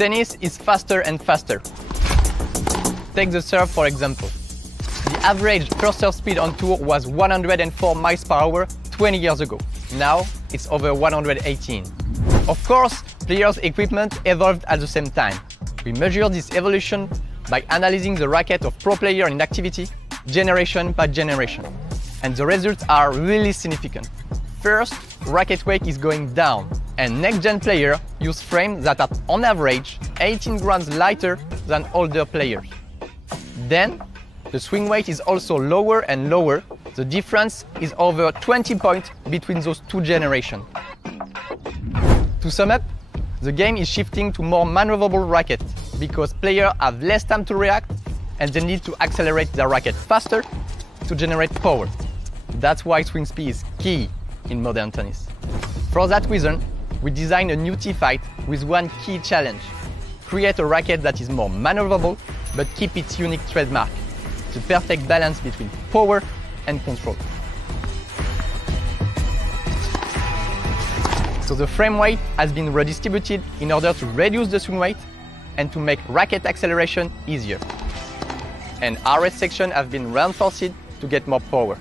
Tennis is faster and faster. Take the serve for example. The average first serve speed on tour was 104 miles per hour 20 years ago. Now it's over 118. Of course, players' equipment evolved at the same time. We measure this evolution by analyzing the racket of pro player in activity, generation by generation. And the results are really significant. First, racket weight is going down, and next-gen players use frames that are on average 18 grams lighter than older players. Then, the swing weight is also lower and lower. The difference is over 20 points between those two generations. To sum up, the game is shifting to more maneuverable rackets because players have less time to react and they need to accelerate their racket faster to generate power. That's why swing speed is key in modern tennis. For that reason, we designed a new T-Fight with one key challenge: create a racket that is more maneuverable but keep its unique trademark, the perfect balance between power and control. So the frame weight has been redistributed in order to reduce the swing weight and to make racket acceleration easier. And RS section have been reinforced to get more power.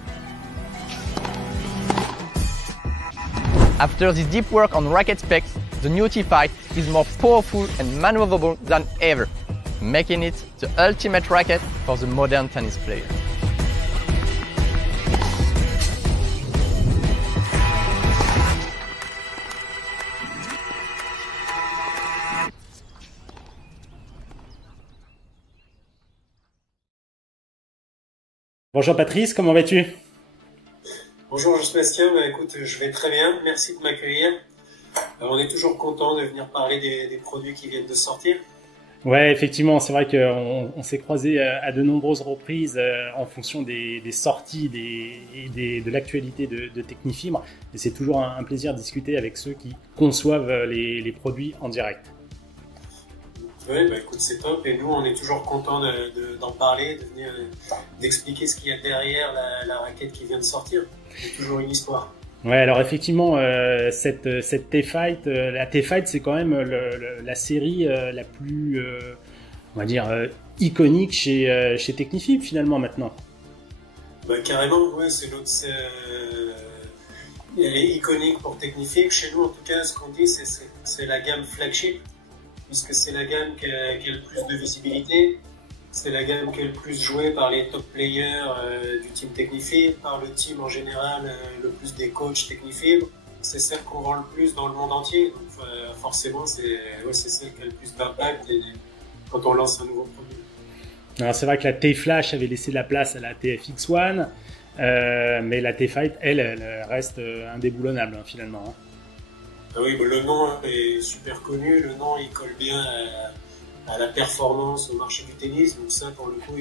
After this deep work on racket specs, the new T-Fight is more powerful and maneuverable than ever, making it the ultimate racket for the modern tennis player. Bonjour Patrice, comment vas-tu? Bonjour Jean-Sébastien, écoute, je vais très bien, merci de m'accueillir. On est toujours content de venir parler des produits qui viennent de sortir. Ouais, effectivement, c'est vrai qu'on s'est croisés à de nombreuses reprises en fonction des sorties et de l'actualité de Technifibre. Et c'est toujours un plaisir de discuter avec ceux qui conçoivent les produits en direct. Oui, écoute, c'est top. Et nous, on est toujours contents d'en parler, d'expliquer ce qu'il y a derrière la raquette qui vient de sortir. C'est toujours une histoire. Ouais, alors effectivement, cette T-Fight, la T-Fight, c'est quand même la série la plus, on va dire, iconique chez Technifibre finalement maintenant. Carrément, ouais, elle est iconique pour Technifibre. Chez nous, en tout cas, ce qu'on dit, c'est la gamme flagship, puisque c'est la gamme qui a le plus de visibilité. C'est la gamme qui est le plus jouée par les top players du team Technifibre, par le team en général, le plus des coachs Technifibre. C'est celle qu'on vend le plus dans le monde entier. Donc forcément, c'est celle qui a le plus d'impact quand on lance un nouveau produit. Alors c'est vrai que la T-Flash avait laissé de la place à la TFX1, mais la T-Fight, elle reste indéboulonnable finalement. Hein. Ah oui, le nom est super connu, le nom il colle bien à la performance au marché du tennis, donc ça pour le coup,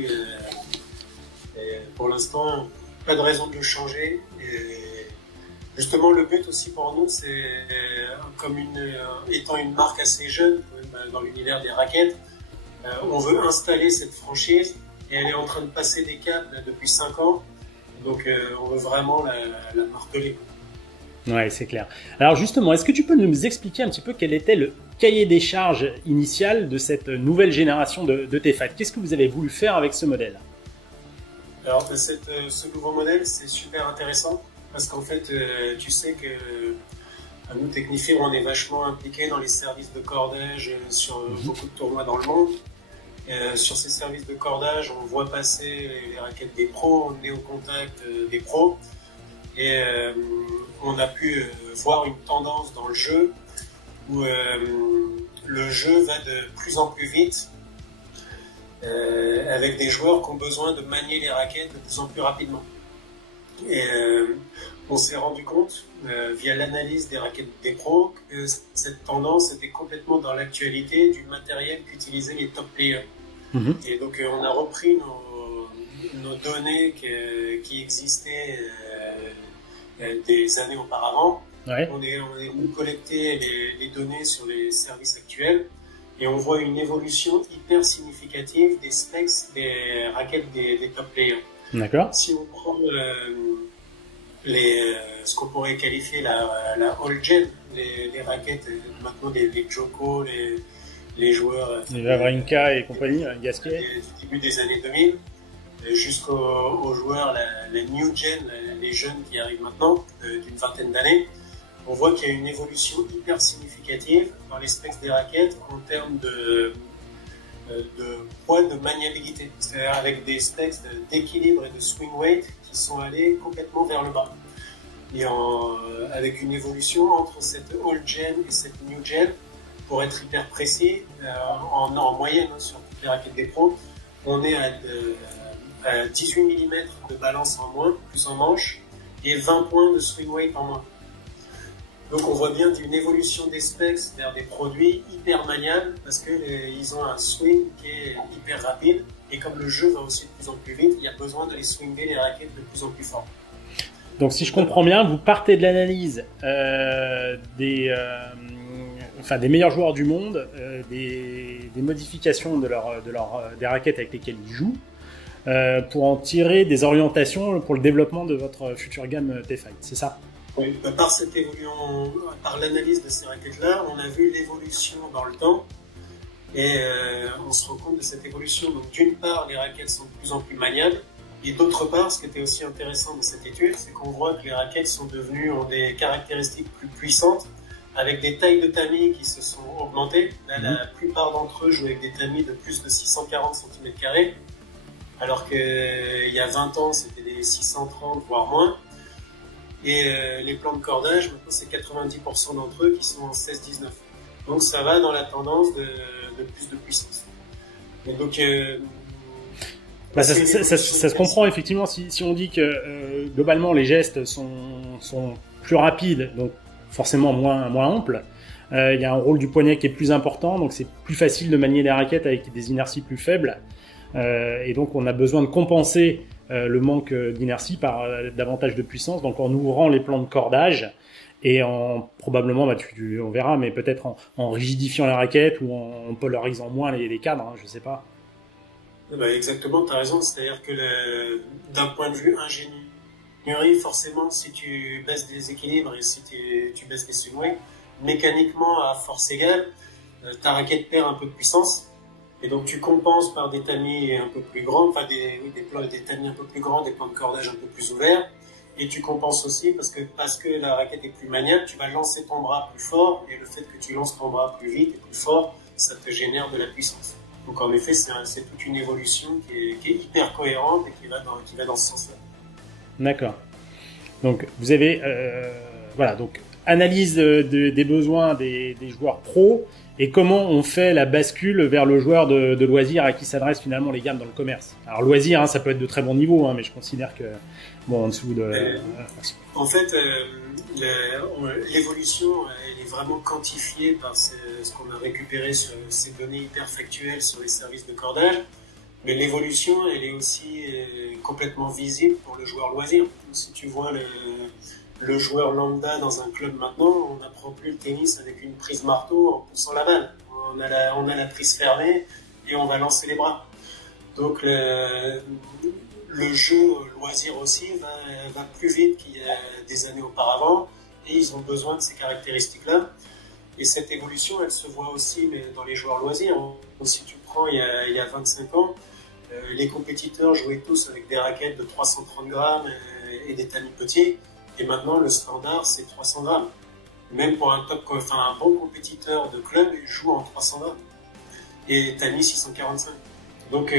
pour l'instant, pas de raison de le changer. Et justement, le but aussi pour nous, c'est étant une marque assez jeune dans l'univers des raquettes, on veut installer cette franchise et elle est en train de passer des caps depuis 5 ans, donc on veut vraiment la marteler. Ouais, c'est clair. Alors justement, est-ce que tu peux nous expliquer un petit peu quel était le cahier des charges initial de cette nouvelle génération de T-Fight? Qu'est-ce que vous avez voulu faire avec ce modèle? Alors ce nouveau modèle, c'est super intéressant parce qu'en fait, tu sais que nous, Technifibre, on est vachement impliqués dans les services de cordage sur beaucoup de tournois dans le monde. Sur ces services de cordage, on voit passer les raquettes des pros, on est au contact des pros. Et on a pu voir une tendance dans le jeu où le jeu va de plus en plus vite avec des joueurs qui ont besoin de manier les raquettes de plus en plus rapidement. Et on s'est rendu compte via l'analyse des raquettes des pros que cette tendance était complètement dans l'actualité du matériel qu'utilisaient les top players. Et donc on a repris nos données qui existaient des années auparavant. Ouais. On est venu collecter les données sur les services actuels et on voit une évolution hyper significative des specs des raquettes des top players. D'accord. Si on prend ce qu'on pourrait qualifier la all gen, les raquettes maintenant, les Joko, les joueurs les Wawrinka et compagnie, Gasquet. Du début des années 2000 jusqu'aux joueurs, la new gen, les jeunes qui arrivent maintenant, d'une vingtaine d'années. On voit qu'il y a une évolution hyper significative dans les specs des raquettes en termes de poids, de maniabilité. C'est-à-dire avec des specs d'équilibre et de swing weight qui sont allés complètement vers le bas. Et avec une évolution entre cette old gen et cette new gen, pour être hyper précis, en moyenne sur toutes les raquettes des pros, on est à 18 mm de balance en moins, plus en manche, et 20 points de swing weight en moins. Donc on voit bien une évolution des specs vers des produits hyper maniables parce qu'ils ont un swing qui est hyper rapide, et comme le jeu va aussi de plus en plus vite, il y a besoin de les swinger les raquettes de plus en plus fort. Donc si je comprends bien, vous partez de l'analyse des meilleurs joueurs du monde, des modifications des raquettes avec lesquelles ils jouent, pour en tirer des orientations pour le développement de votre future gamme T-Fight, c'est ça? Oui, par cette évolution, par l'analyse de ces raquettes-là, on a vu l'évolution dans le temps, et on se rend compte de cette évolution. Donc d'une part, les raquettes sont de plus en plus maniables, et d'autre part, ce qui était aussi intéressant dans cette étude, c'est qu'on voit que les raquettes ont des caractéristiques plus puissantes, avec des tailles de tamis qui se sont augmentées. Là, la plupart d'entre eux jouent avec des tamis de plus de 640 cm², alors qu'il y a 20 ans, c'était des 630, voire moins. Et les plans de cordage, maintenant, c'est 90% d'entre eux qui sont en 16-19. Donc ça va dans la tendance de plus de puissance. Et donc, ça se comprend effectivement si on dit que globalement les gestes sont plus rapides, donc forcément moins amples. Il y a un rôle du poignet qui est plus important, donc c'est plus facile de manier les raquettes avec des inerties plus faibles. Et donc on a besoin de compenser le manque d'inertie par davantage de puissance, donc en ouvrant les plans de cordage et probablement, on verra, mais peut-être en rigidifiant la raquette ou en polarisant moins les cadres, hein, je sais pas. Exactement, tu as raison, c'est-à-dire que d'un point de vue ingénierie, forcément, si tu baisses des équilibres et si tu baisses les swing weight, mécaniquement, à force égale, ta raquette perd un peu de puissance. Et donc tu compenses par des tamis un peu plus grands, enfin des tamis un peu plus grands, des plans de cordage un peu plus ouverts. Et tu compenses aussi parce que la raquette est plus maniable, tu vas lancer ton bras plus fort, et le fait que tu lances ton bras plus vite et plus fort, ça te génère de la puissance. Donc en effet, c'est toute une évolution qui est hyper cohérente et qui va dans ce sens-là. D'accord. Donc vous avez donc analyse des besoins des joueurs pros. Et comment on fait la bascule vers le joueur de loisir à qui s'adressent finalement les gammes dans le commerce? Alors loisir, hein, ça peut être de très bon niveau, hein, mais je considère que en dessous de. En fait, l'évolution elle est vraiment quantifiée par ce qu'on a récupéré sur ces données hyper factuelles sur les services de cordage. Mais l'évolution, elle est aussi complètement visible pour le joueur loisir. Si tu vois le joueur lambda dans un club maintenant, on n'apprend plus le tennis avec une prise marteau en poussant la balle. On a la prise fermée et on va lancer les bras. Donc le jeu loisir aussi va plus vite qu'il y a des années auparavant, et ils ont besoin de ces caractéristiques-là. Et cette évolution, elle se voit aussi dans les joueurs loisirs. Donc, si tu prends il y a 25 ans, les compétiteurs jouaient tous avec des raquettes de 330 grammes et des tamis petits. Et maintenant, le standard, c'est 300 grammes. Même pour un bon compétiteur de club, il joue en 300 grammes. Et tamis 645. Donc,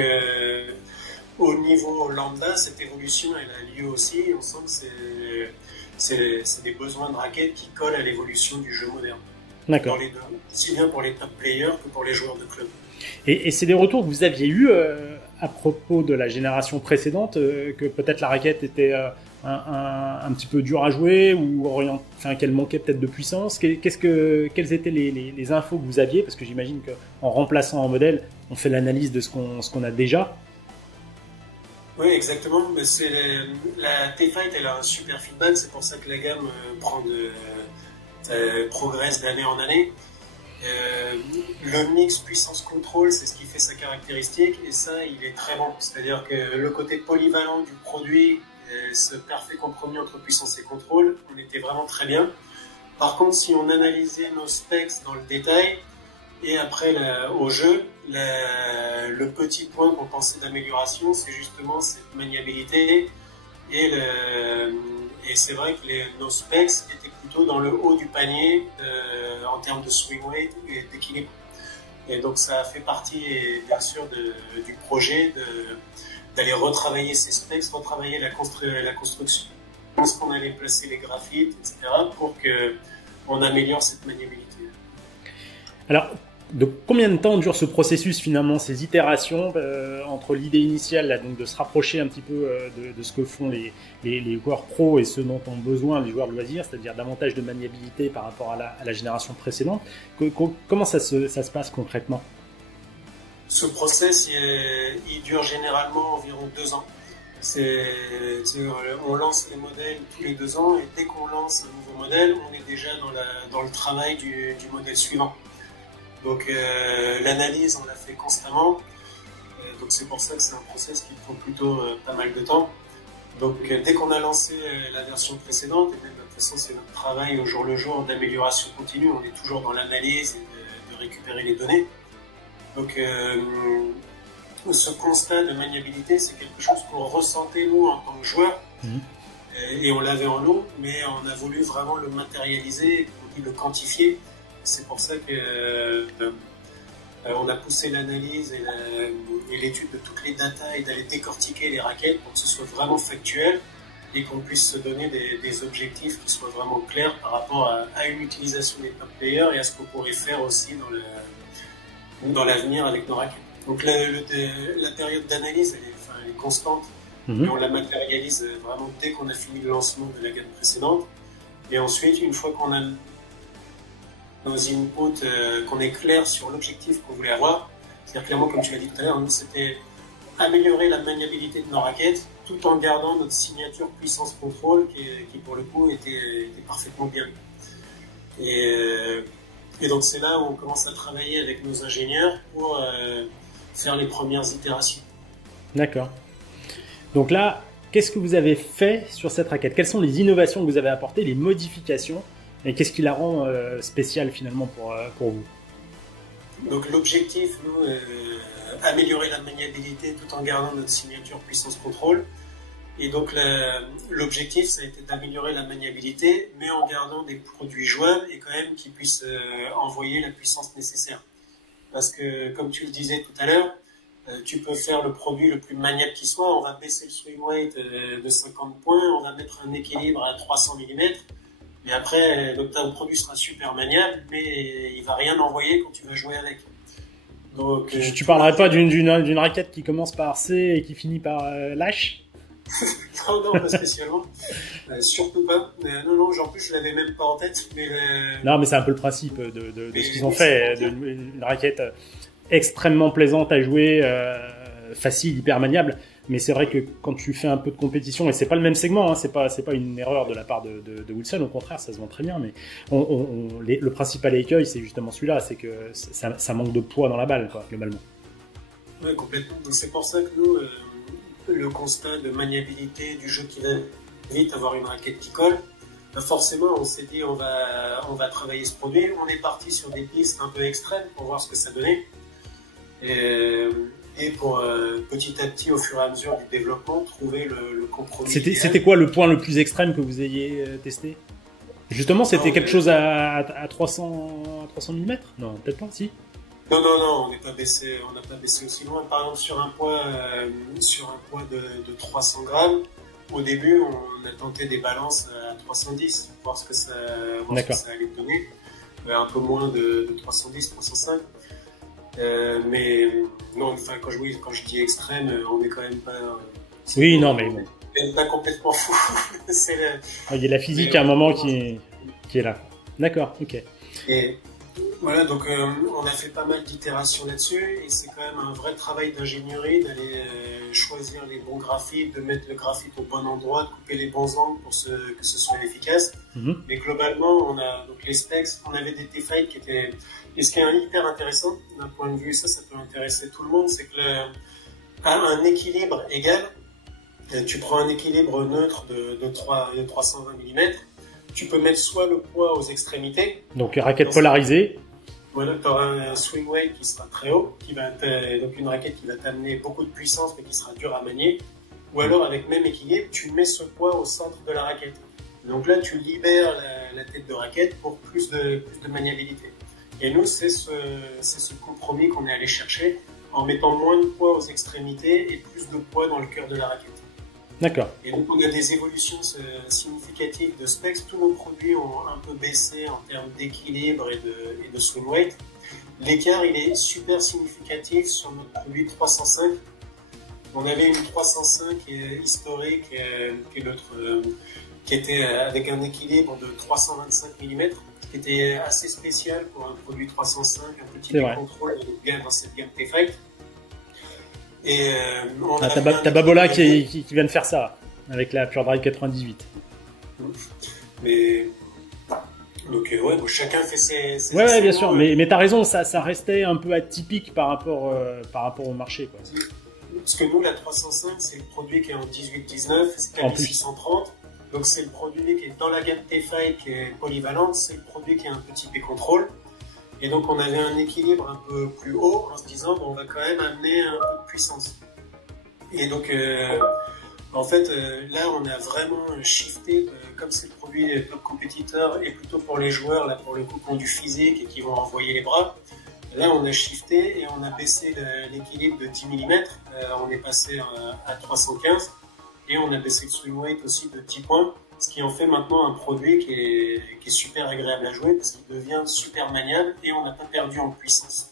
au niveau lambda, cette évolution, elle a lieu aussi. Et on sent que c'est des besoins de raquettes qui collent à l'évolution du jeu moderne. D'accord. Dans les deux, aussi bien pour les top players que pour les joueurs de club. Et c'est des retours que vous aviez eus à propos de la génération précédente, que peut-être la raquette était un petit peu dure à jouer, ou qu'elle manquait peut-être de puissance. Quelles étaient les infos que vous aviez? Parce que j'imagine qu'en remplaçant un modèle, on fait l'analyse de ce qu'on a déjà. Oui, exactement. Mais la T-Fight, elle a un super feedback. C'est pour ça que la gamme progresse d'année en année. Le mix puissance-contrôle, c'est ce qui fait sa caractéristique, et ça, il est très bon. C'est-à-dire que le côté polyvalent du produit, ce parfait compromis entre puissance et contrôle, on était vraiment très bien. Par contre, si on analysait nos specs dans le détail, Et après, au jeu, le petit point qu'on pensait d'amélioration, c'est justement cette maniabilité. Et c'est vrai que nos specs étaient plutôt dans le haut du panier en termes de swing weight et d'équilibre. Et donc ça a fait partie, bien sûr, du projet d'aller retravailler ces specs, retravailler la construction, ce qu'on allait placer les graphites, etc., pour qu'on améliore cette maniabilité. Alors, de combien de temps dure ce processus finalement, ces itérations entre l'idée initiale là, donc de se rapprocher un petit peu de ce que font les joueurs pros et ceux dont ont besoin les joueurs de loisirs, c'est-à-dire davantage de maniabilité par rapport à la génération précédente. Comment ça se passe concrètement? Ce process, il dure généralement environ 2 ans. On lance les modèles tous les 2 ans et dès qu'on lance un nouveau modèle, on est déjà dans le travail du modèle suivant. Donc l'analyse, on la fait constamment. Donc c'est pour ça que c'est un process qui prend plutôt pas mal de temps. Donc dès qu'on a lancé la version précédente, et même de toute façon c'est notre travail au jour le jour d'amélioration continue, on est toujours dans l'analyse et de récupérer les données. Donc ce constat de maniabilité, c'est quelque chose qu'on ressentait nous en tant que joueurs. Et on l'avait en nous, mais on a voulu vraiment le matérialiser, le quantifier. C'est pour ça que on a poussé l'analyse et l'étude de toutes les datas et d'aller décortiquer les raquettes pour que ce soit vraiment factuel et qu'on puisse se donner des objectifs qui soient vraiment clairs par rapport à une utilisation des top players et à ce qu'on pourrait faire aussi dans l'avenir avec nos raquettes. Donc la période d'analyse, elle est constante. Et on la matérialise vraiment dès qu'on a fini le lancement de la gamme précédente. Et ensuite, une fois qu'on a nos inputs, qu'on est clair sur l'objectif qu'on voulait avoir, c'est-à-dire clairement, comme tu l'as dit tout à l'heure, c'était améliorer la maniabilité de nos raquettes tout en gardant notre signature puissance contrôle qui pour le coup était parfaitement bien. Et donc c'est là où on commence à travailler avec nos ingénieurs pour faire les premières itérations. D'accord. Donc là, qu'est-ce que vous avez fait sur cette raquette? Quelles sont les innovations que vous avez apportées, les modifications, et qu'est-ce qui la rend spéciale finalement pour vous? Donc l'objectif, nous, améliorer la maniabilité tout en gardant notre signature puissance contrôle. Et donc l'objectif, ça a été d'améliorer la maniabilité, mais en gardant des produits jouables et quand même qui puissent envoyer la puissance nécessaire. Parce que, comme tu le disais tout à l'heure, tu peux faire le produit le plus maniable qui soit, on va baisser le swing weight de 50 points, on va mettre un équilibre à 300 mm, et après, donc ton produit sera super maniable, mais il va rien envoyer quand tu vas jouer avec. Donc, tu parlerais pas d'une raquette qui commence par C et qui finit par lâche? Non, pas spécialement. Surtout pas. Non, en plus, je l'avais même pas en tête. Non, mais c'est un peu le principe de ce qu'ils ont fait. Une raquette extrêmement plaisante à jouer, facile, hyper maniable. Mais c'est vrai que quand tu fais un peu de compétition, et c'est pas le même segment, hein, c'est pas une erreur de la part de Wilson, au contraire, ça se vend très bien. Mais le principal écueil, c'est justement celui-là, c'est que ça manque de poids dans la balle, quoi, globalement. Oui, complètement. Donc c'est pour ça que nous, le constat de maniabilité du jeu qui va vite avoir une raquette qui colle, forcément on s'est dit on va travailler ce produit. On est parti sur des pistes un peu extrêmes pour voir ce que ça donnait. Et pour petit à petit, au fur et à mesure du développement, trouver le compromis. C'était quoi le point le plus extrême que vous ayez testé? Justement, c'était quelque chose à 300 mm? Non, peut-être pas, si. Non, on n'a pas baissé aussi loin. Par exemple, sur un poids de 300 grammes, au début, on a tenté des balances à 310, voir ce que ça allait donner. Un peu moins de 310, 305. Mais non, enfin, quand je dis extrême, on n'est quand même pas. Oui, non, mais bon. On n'est pas complètement fou. Il y a la physique à un moment qui est là. D'accord, ok. Et voilà, donc on a fait pas mal d'itérations là-dessus, et c'est quand même un vrai travail d'ingénierie d'aller choisir les bons graphites, de mettre le graphite au bon endroit, de couper les bons angles pour que ce soit efficace. Mais globalement, on a donc les specs, on avait des T-Fight qui étaient. Et ce qui est hyper intéressant d'un point de vue, ça peut intéresser tout le monde, c'est que à un équilibre égal, tu prends un équilibre neutre de 320 mm, tu peux mettre soit le poids aux extrémités. Donc raquette polarisée. Voilà, tu auras un swing weight qui sera très haut, donc une raquette qui va t'amener beaucoup de puissance mais qui sera dure à manier. Ou alors avec même équilibre, tu mets ce poids au centre de la raquette. Donc là, tu libères la tête de raquette pour plus de maniabilité. Et nous, c'est ce compromis qu'on est allé chercher en mettant moins de poids aux extrémités et plus de poids dans le cœur de la raquette. D'accord. Et donc on a des évolutions significatives de specs. Tous nos produits ont un peu baissé en termes d'équilibre et de swing weight. L'écart, il est super significatif sur notre produit 305. On avait une 305 historique qui était avec un équilibre de 325 mm, qui était assez spécial pour un produit 305, un petit contrôle dans cette gamme T-Fight. Et t'as Babola qui vient de faire ça avec la Pure Drive 98. Mais donc bon, chacun fait ses ouais, bien sûr, mais t'as raison, ça restait un peu atypique par rapport au marché, quoi. Parce que nous, la 305, c'est le produit qui est en 18-19, c'est 4630. Donc c'est le produit qui est dans la gamme T-Fight, qui est polyvalente, c'est le produit qui a un petit P-Control. Et donc on avait un équilibre un peu plus haut en se disant on va quand même amener un peu de puissance. Et donc en fait là on a vraiment shifté, comme c'est le produit top compétiteur et plutôt pour les joueurs là pour le coup qui ont du physique et qui vont envoyer les bras. Là on a shifté et on a baissé l'équilibre de 10 mm, on est passé à 315 et on a baissé le swing weight aussi de 10 points. Ce qui en fait maintenant un produit qui est super agréable à jouer parce qu'il devient super maniable et on n'a pas perdu en puissance.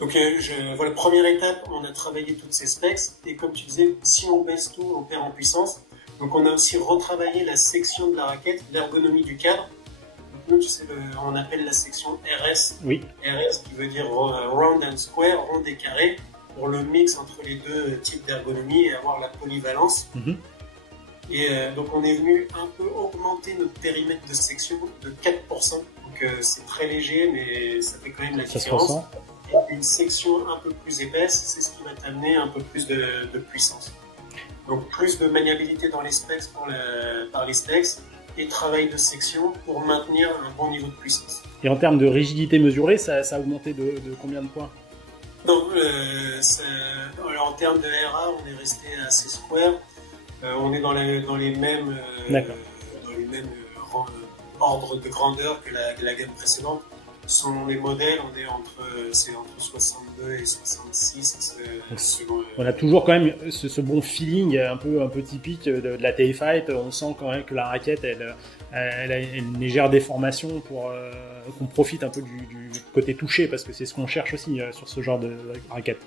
Donc voilà, première étape, on a travaillé toutes ces specs et comme tu disais, si on baisse tout, on perd en puissance. Donc on a aussi retravaillé la section de la raquette, l'ergonomie du cadre. Donc nous, tu sais, on appelle la section RS. Oui. RS qui veut dire round and square, rond et carré, pour le mix entre les deux types d'ergonomie et avoir la polyvalence. Et donc on est venu un peu augmenter notre périmètre de section de 4%. Donc c'est très léger, mais ça fait quand même la différence. Et une section un peu plus épaisse, c'est ce qui va t'amener un peu plus de puissance. Donc plus de maniabilité dans les specs par les specs et travail de section pour maintenir un bon niveau de puissance. Et en termes de rigidité mesurée, ça a augmenté de combien de points? Non, alors en termes de RA, on est resté assez square. On est dans les mêmes ordres de grandeur que la gamme précédente. Selon les modèles, on est entre 62 et 66. On a toujours quand même ce bon feeling un peu typique de la T-Fight. On sent quand même que la raquette, elle a une légère déformation pour qu'on profite un peu du côté touché, parce que c'est ce qu'on cherche aussi sur ce genre de raquette.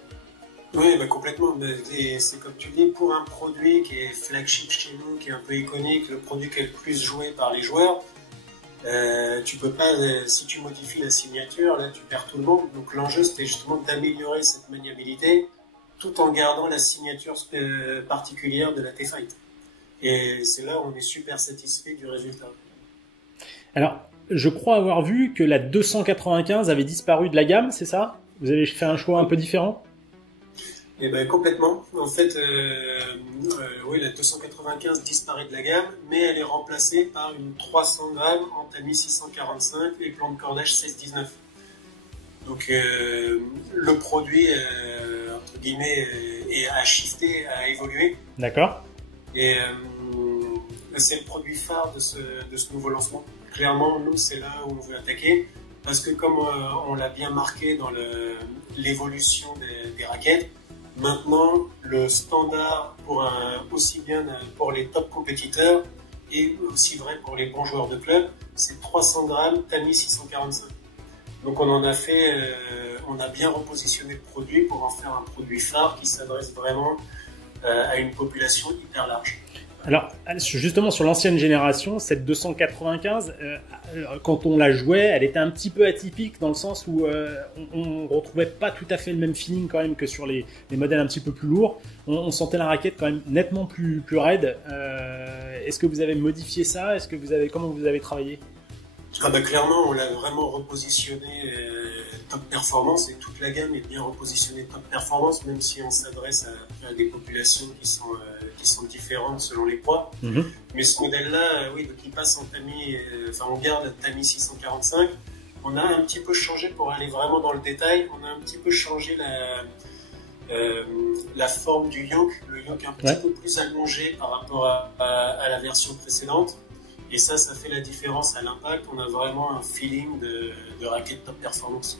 Oui, bah complètement. Et c'est comme tu dis, pour un produit qui est flagship chez nous, qui est un peu iconique, le produit qui est le plus joué par les joueurs, tu peux pas, si tu modifies la signature, là tu perds tout le monde. Donc l'enjeu c'était justement d'améliorer cette maniabilité tout en gardant la signature particulière de la T-Fight. Et c'est là où on est super satisfait du résultat. Alors, je crois avoir vu que la 295 avait disparu de la gamme, c'est ça? Vous avez fait un choix un peu différent? Eh ben complètement. En fait, oui, la 295 disparaît de la gamme, mais elle est remplacée par une 300 grammes en tamis 645 et plan de cordage 16-19. Donc le produit, entre guillemets, a shifté, a évolué. D'accord. Et c'est le produit phare de ce nouveau lancement. Clairement, nous, c'est là où on veut attaquer, parce que comme on l'a bien marqué dans l'évolution des raquettes, maintenant, le standard aussi bien pour les top compétiteurs et aussi vrai pour les bons joueurs de club, c'est 300 grammes tamis 645. Donc on en a fait, on a bien repositionné le produit pour en faire un produit phare qui s'adresse vraiment à une population hyper large. Alors, justement, sur l'ancienne génération, cette 295, quand on la jouait, elle était un petit peu atypique dans le sens où on retrouvait pas tout à fait le même feeling quand même que sur les modèles un petit peu plus lourds. On sentait la raquette quand même nettement plus raide. Est-ce que vous avez modifié ça? Comment vous avez travaillé? Ah bah clairement, on l'a vraiment repositionné top performance, et toute la gamme est bien repositionnée top performance, même si on s'adresse à des populations qui sont différentes selon les poids. Mais ce modèle-là, oui, donc il passe en tamis, on garde tamis 645, on a un petit peu changé, pour aller vraiment dans le détail, on a un petit peu changé la forme du yoke, le yoke un petit peu plus allongé par rapport à la version précédente. Et ça fait la différence à l'impact. On a vraiment un feeling de raquette top performance.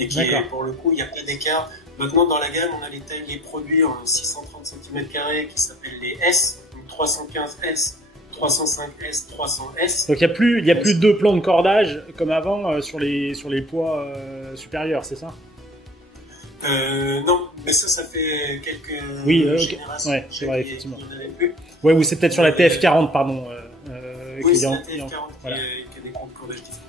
Et qui est, pour le coup, il n'y a pas d'écart. Maintenant, dans la gamme, on a les produits en 630 cm² qui s'appellent les S, donc 315S, 305S, 300S. Donc il y a plus deux plans de cordage comme avant sur les poids supérieurs, c'est ça? Non, mais ça fait quelques générations. Ouais, c'est vrai, effectivement. Il n'y en avait plus. Ouais, ou c'est peut-être sur la TF40, pardon. Oui, c'est la TF40 qui a des comptes de cordage différents.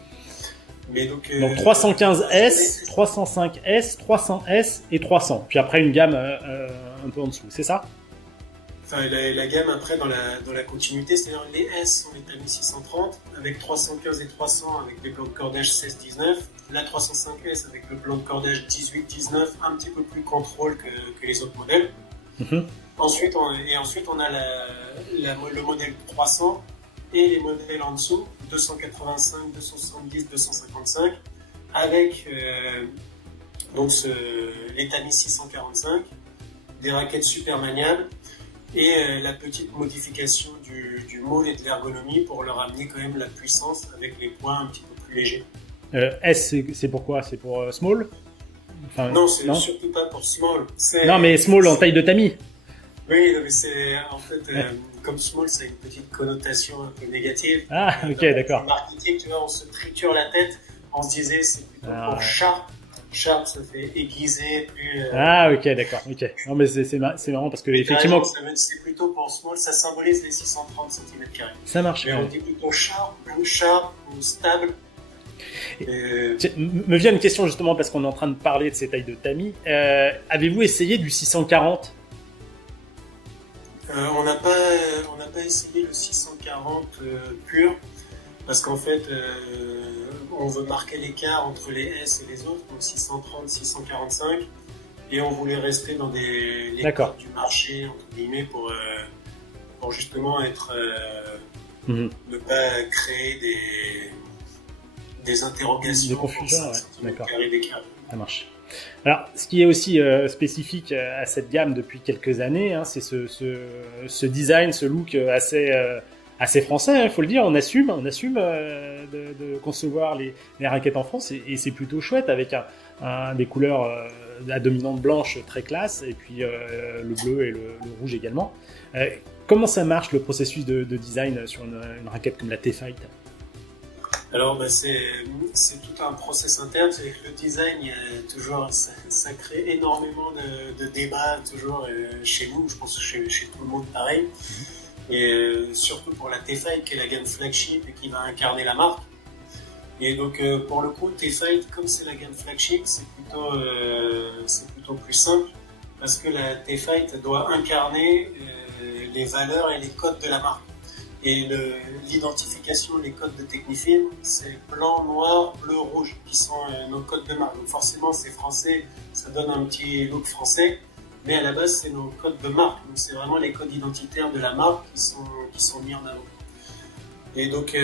Mais donc 315S, 305S, 300S et 300. Puis après une gamme un peu en dessous, c'est ça? Enfin, la gamme après dans la continuité, c'est-à-dire les S sont les 1630 avec 315 et 300 avec des plans de cordage 16-19, la 305S avec le plan de cordage 18-19, un petit peu plus contrôle que les autres modèles. Ensuite, on a le modèle 300 et les modèles en dessous, 285, 270, 255, avec l'Etami 645, des raquettes super maniables, et la petite modification du moule et de l'ergonomie pour leur amener quand même la puissance avec les points un petit peu plus légers. S, c'est pourquoi? C'est pour small? Enfin, non, c'est surtout pas pour small. Non, mais small en taille de tamis. Oui, mais c'est en fait, comme small, ça a une petite connotation un peu négative. Ah, ok, d'accord. En marketing, tu vois, on se triture la tête, on se disait c'est plutôt pour sharp. Sharp, ça fait aiguisé, plus... Ah, ok, d'accord, ok. Non, mais c'est marrant parce que effectivement... C'est plutôt pour small, ça symbolise les 630 cm². Ça marche. Mais on dit plutôt sharp ou stable. Me vient une question justement parce qu'on est en train de parler de ces tailles de tamis. Avez-vous essayé du 640? On n'a pas essayé le 640 pur. Parce qu'en fait, on veut marquer l'écart entre les S et les autres, donc 630, 645, et on voulait rester dans les codes du marché, entre guillemets, pour justement être, ne pas créer des interrogations. Des confusions, ouais. D'accord. Ça marche. Alors, ce qui est aussi spécifique à cette gamme depuis quelques années, hein, c'est ce design, ce look assez français, il faut le dire, on assume de concevoir les raquettes en France et c'est plutôt chouette avec des couleurs à dominante blanche très classe et puis le bleu et le rouge également. Comment ça marche le processus de design sur une raquette comme la T-Fight? Alors c'est tout un process interne, c'est que le design toujours ça crée énormément de débats toujours chez nous, je pense que chez tout le monde pareil. Et surtout pour la T-Fight qui est la gamme flagship et qui va incarner la marque. Et donc pour le coup, T-Fight, comme c'est la gamme flagship, c'est plutôt plus simple parce que la T-Fight doit incarner les valeurs et les codes de la marque. Et l'identification, les codes de Technifilm, c'est blanc, noir, bleu, rouge, qui sont nos codes de marque. Donc forcément, c'est français, ça donne un petit look français. Mais à la base, c'est nos codes de marque. Donc, c'est vraiment les codes identitaires de la marque qui sont mis en avant. Et donc,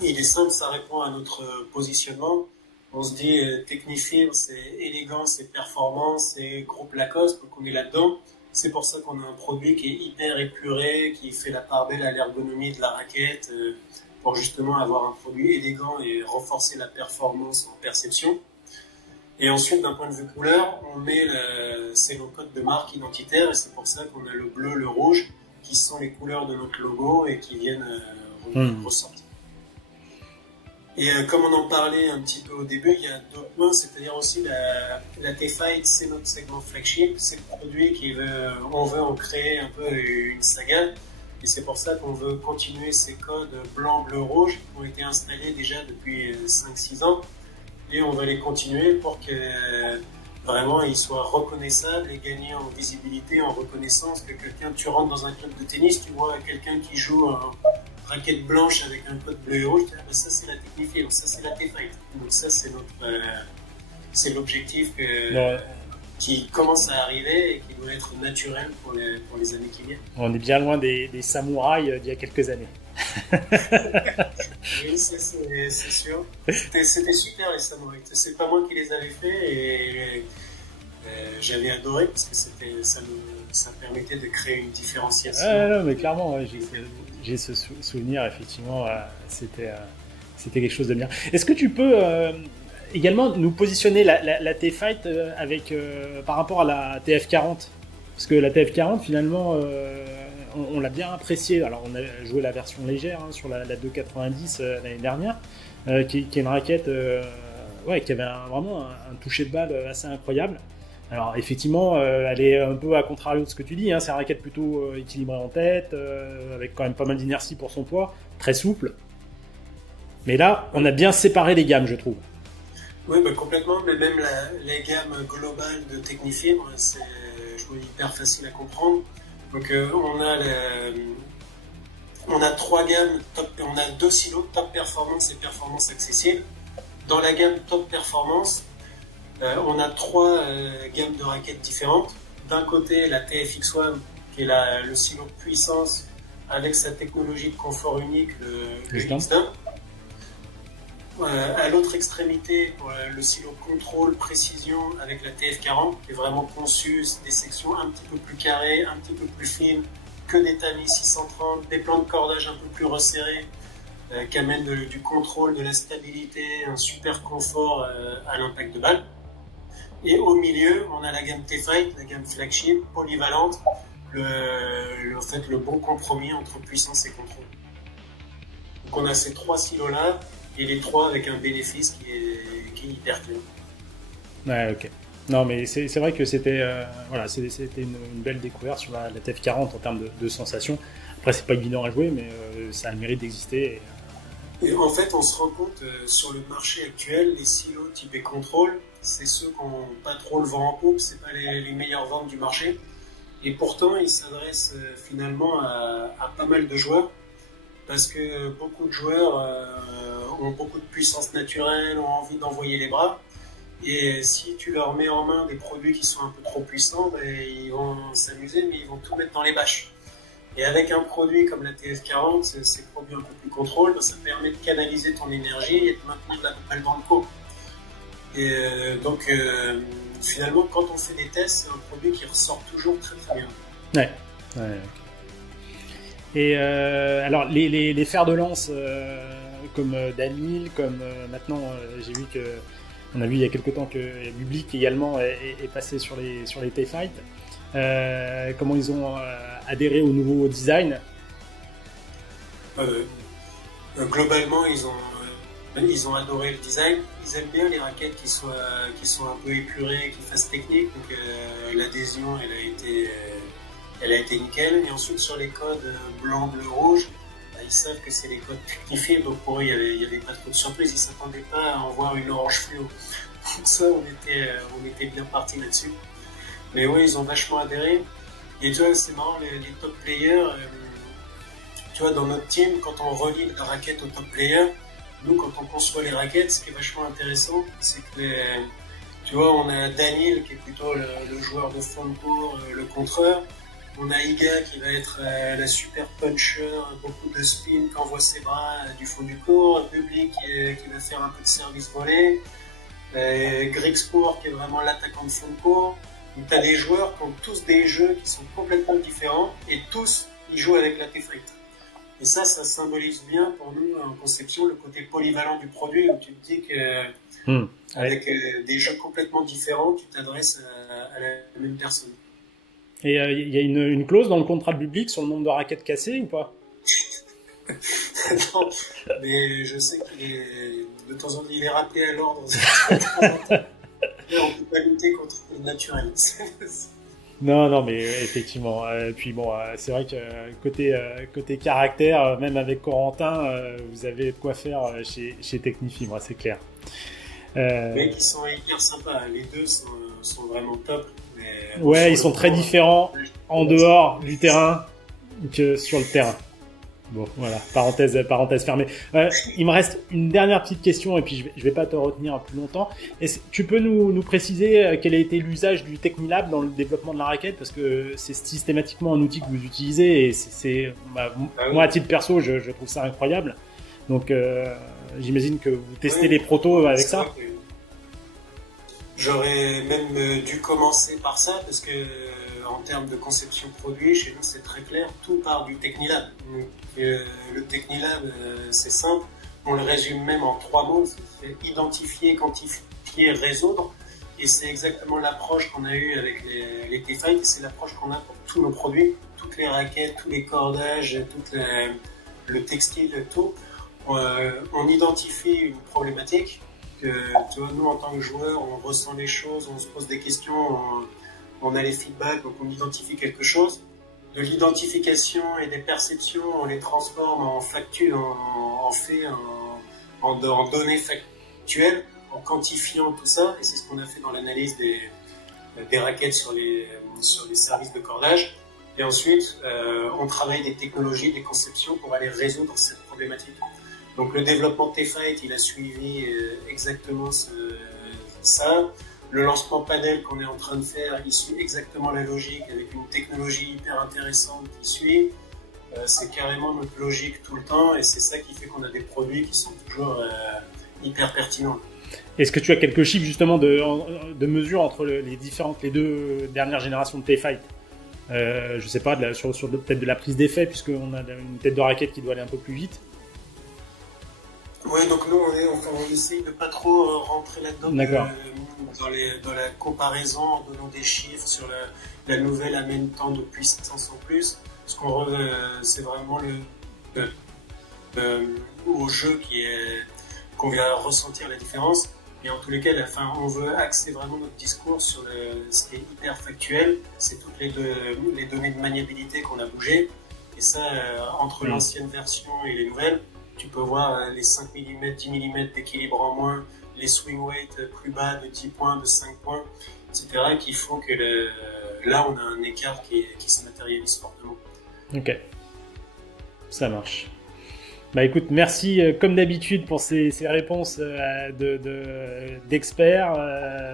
il est simple, ça répond à notre positionnement. On se dit, Technifilm, c'est élégant, c'est performant, c'est groupe Lacoste, donc on est là-dedans. C'est pour ça qu'on a un produit qui est hyper épuré, qui fait la part belle à l'ergonomie de la raquette, pour justement avoir un produit élégant et renforcer la performance en perception. Et ensuite, d'un point de vue couleur, on met c'est nos codes de marque identitaires et c'est pour ça qu'on a le bleu, le rouge, qui sont les couleurs de notre logo et qui viennent ressortir. Et comme on en parlait un petit peu au début, il y a d'autres points, c'est-à-dire aussi la T-Fight, c'est notre segment flagship, c'est le produit on veut en créer un peu une saga. Et c'est pour ça qu'on veut continuer ces codes blanc, bleu, rouge qui ont été installés déjà depuis 5-6 ans. Et on va les continuer pour que vraiment ils soient reconnaissables et gagner en visibilité, en reconnaissance. Que tu rentres dans un club de tennis, tu vois quelqu'un qui joue en raquette blanche avec un code bleu et rouge, ça c'est la Technifilm, ça c'est la T-Fight. Donc ça c'est l'objectif qui commence à arriver et qui doit être naturel pour les années qui viennent. On est bien loin des samouraïs d'il y a quelques années. Oui, c'est sûr. C'était super les samouraïs. C'est pas moi qui les avais fait et j'avais adoré parce que ça permettait de créer une différenciation. Non, mais clairement, ouais, j'ai ce souvenir, effectivement, c'était quelque chose de bien. Est-ce que tu peux également nous positionner la T-Fight par rapport à la TF40? Parce que la TF40, finalement, on l'a bien appréciée. Alors, on a joué la version légère sur la 290 l'année dernière, qui est une raquette qui avait vraiment un toucher de balle assez incroyable. Alors, effectivement, elle est un peu à contrario de ce que tu dis. C'est une raquette plutôt équilibrée en tête, avec quand même pas mal d'inertie pour son poids, très souple. Mais là, on a bien séparé les gammes, je trouve. Oui, complètement. Mais même les gammes globales de Technifibre, c'est hyper facile à comprendre. Donc on a 3 gammes on a 2 silos, top performance et performance accessible. Dans la gamme top performance, on a 3 gammes de raquettes différentes. D'un côté, la TFX1, qui est le silo de puissance avec sa technologie de confort unique, le X-Dun. À l'autre extrémité, le silo contrôle précision avec la TF40, qui est vraiment conçu, des sections un petit peu plus carrées, un petit peu plus fines, que des tamis 630, des plans de cordage un peu plus resserrés, qui amènent du contrôle, de la stabilité, un super confort à l'impact de balle. Et au milieu, on a la gamme T-Fight, la gamme flagship, polyvalente, le bon compromis entre puissance et contrôle. Donc on a ces 3 silos-là, et les 3 avec un bénéfice qui est hyper clair. Ouais, ok. Non, mais c'est vrai que c'était une belle découverte sur la TF40 en termes de sensations. Après, c'est pas évident à jouer, mais ça a le mérite d'exister. Et en fait, on se rend compte sur le marché actuel, les silos typés contrôle, c'est ceux qui n'ont pas trop le vent en poupe, c'est pas les meilleures ventes du marché. Et pourtant, ils s'adressent finalement à pas mal de joueurs. Parce que beaucoup de joueurs ont beaucoup de puissance naturelle, ont envie d'envoyer les bras. Et si tu leur mets en main des produits qui sont un peu trop puissants, ils vont s'amuser, mais ils vont tout mettre dans les bâches. Et avec un produit comme la TF40, ces produits un peu plus contrôle, ça permet de canaliser ton énergie et de maintenir la balle dans le pot. Et donc, finalement, quand on fait des tests, c'est un produit qui ressort toujours très très bien. Ouais. Et alors les fers de lance comme Daniel, comme maintenant j'ai vu on a vu il y a quelque temps que Bublik également est passé sur les T-Fight. Comment ils ont adhéré au nouveau design? Globalement, ils ont adoré le design. Ils aiment bien les raquettes qui sont un peu épurées, qui fassent technique. Donc l'adhésion, elle a été nickel. Et ensuite, sur les codes blanc, bleu, rouge, ils savent que c'est les codes Technifibre, donc pour eux, il n'y avait pas trop de surprise. Ils ne s'attendaient pas à en voir une orange fluo. Donc ça, on était bien partis là-dessus. Mais oui, ils ont vachement adhéré. Et tu vois, c'est marrant, les top players, tu vois, dans notre team, quand on relie la raquette aux top players, nous, quand on conçoit les raquettes, ce qui est vachement intéressant, c'est que tu vois, on a Daniel qui est plutôt le joueur de fond de court, le contreur. On a Iga qui va être la super puncher, beaucoup de spin, qui envoie ses bras du fond du court. Bublik qui va faire un peu de service volé. Grigsport qui est vraiment l'attaquant de fond de court. Donc tu as des joueurs qui ont tous des jeux qui sont complètement différents et tous ils jouent avec la T-Fight. Et ça symbolise bien pour nous en conception le côté polyvalent du produit où tu te dis que avec des jeux complètement différents, tu t'adresses à la même personne. Et il y a une clause dans le contrat de Bublik sur le nombre de raquettes cassées ou pas? Non, mais je sais de temps en temps il est rappelé à l'ordre. Et on peut pas lutter contre le naturel. Non, mais effectivement. Puis bon, c'est vrai que côté caractère, même avec Corentin, vous avez de quoi faire chez Technifibre, c'est clair. Mais qui sont hyper sympas. Les deux sont vraiment top. Ouais, ils sont très différents en dehors du terrain que sur le terrain. Bon, voilà, parenthèse fermée. Il me reste une dernière petite question et puis je vais pas te retenir plus longtemps. Tu peux nous préciser quel a été l'usage du Technilab dans le développement de la raquette, parce que c'est systématiquement un outil que vous utilisez et moi à titre perso je trouve ça incroyable. Donc j'imagine que vous testez les protos avec ça. J'aurais même dû commencer par ça parce que en termes de conception produit, chez nous c'est très clair, tout part du Technilab. Donc, le Technilab, c'est simple, on le résume même en 3 mots, c'est identifier, quantifier, résoudre. Et c'est exactement l'approche qu'on a eue avec les T-Fight, et c'est l'approche qu'on a pour tous nos produits, toutes les raquettes, tous les cordages, le textile, tout. On identifie une problématique. Que, tu vois, nous en tant que joueurs, on ressent les choses, on se pose des questions, on a les feedbacks, donc on identifie quelque chose. De l'identification et des perceptions, on les transforme en factures, en faits, en données factuelles, en quantifiant tout ça. Et c'est ce qu'on a fait dans l'analyse des raquettes sur les services de cordage. Et ensuite, on travaille des technologies, des conceptions pour aller résoudre cette problématique. Donc le développement T-Fight, il a suivi exactement ça. Le lancement panel qu'on est en train de faire, il suit exactement la logique avec une technologie hyper intéressante qui suit. C'est carrément notre logique tout le temps et c'est ça qui fait qu'on a des produits qui sont toujours hyper pertinents. Est-ce que tu as quelques chiffres justement de mesure entre les deux dernières générations de T-Fight? Je sais pas, sur peut-être de la prise d'effet, puisqu'on a une tête de raquette qui doit aller un peu plus vite. Ouais, donc nous on essaye de pas trop rentrer là-dedans dans la comparaison en donnant des chiffres sur la nouvelle amène tant de puissance en plus. Ce qu'on c'est vraiment au jeu qu'on vient ressentir la différence. Et en tous les cas, on veut axer vraiment notre discours sur ce qui est hyper factuel. C'est toutes les données de maniabilité qu'on a bougées. Et ça, entre l'ancienne version et les nouvelles, tu peux voir les 5 mm, 10 mm d'équilibre en moins, les swing weight plus bas de 10 points, de 5 points, etc. qui font que là, on a un écart qui se matérialise fortement. Ok, ça marche. Bah écoute, merci comme d'habitude pour ces réponses d'experts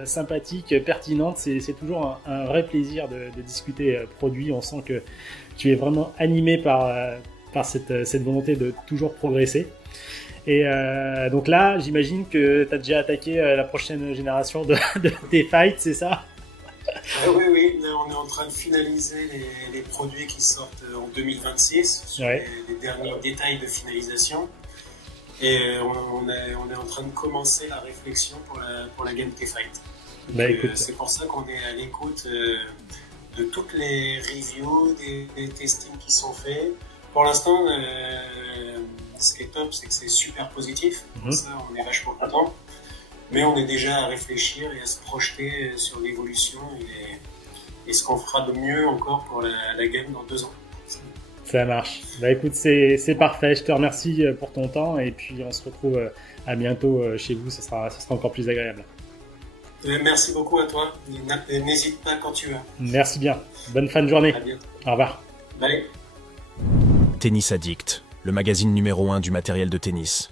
sympathiques, pertinentes. C'est toujours un vrai plaisir de discuter produit. On sent que tu es vraiment animé par cette volonté de toujours progresser. Et donc là, j'imagine que tu as déjà attaqué la prochaine génération de T-Fight, c'est ça? Oui, là, on est en train de finaliser les produits qui sortent en 2026, sur les derniers détails de finalisation. Et on est en train de commencer la réflexion pour la gamme T-Fight. C'est pour ça qu'on est à l'écoute de toutes les reviews, des testings qui sont faits. Pour l'instant, ce qui est top, c'est que c'est super positif. Ça, on est vachement content. Mais on est déjà à réfléchir et à se projeter sur l'évolution et ce qu'on fera de mieux encore pour la gamme dans 2 ans. Ça marche. Bah écoute, c'est parfait. Je te remercie pour ton temps et puis on se retrouve à bientôt chez vous. Ce sera encore plus agréable. Merci beaucoup à toi. N'hésite pas quand tu veux. Merci bien. Bonne fin de journée. À bientôt. Au revoir. Allez. Tennis Addict, le magazine numéro 1 du matériel de tennis.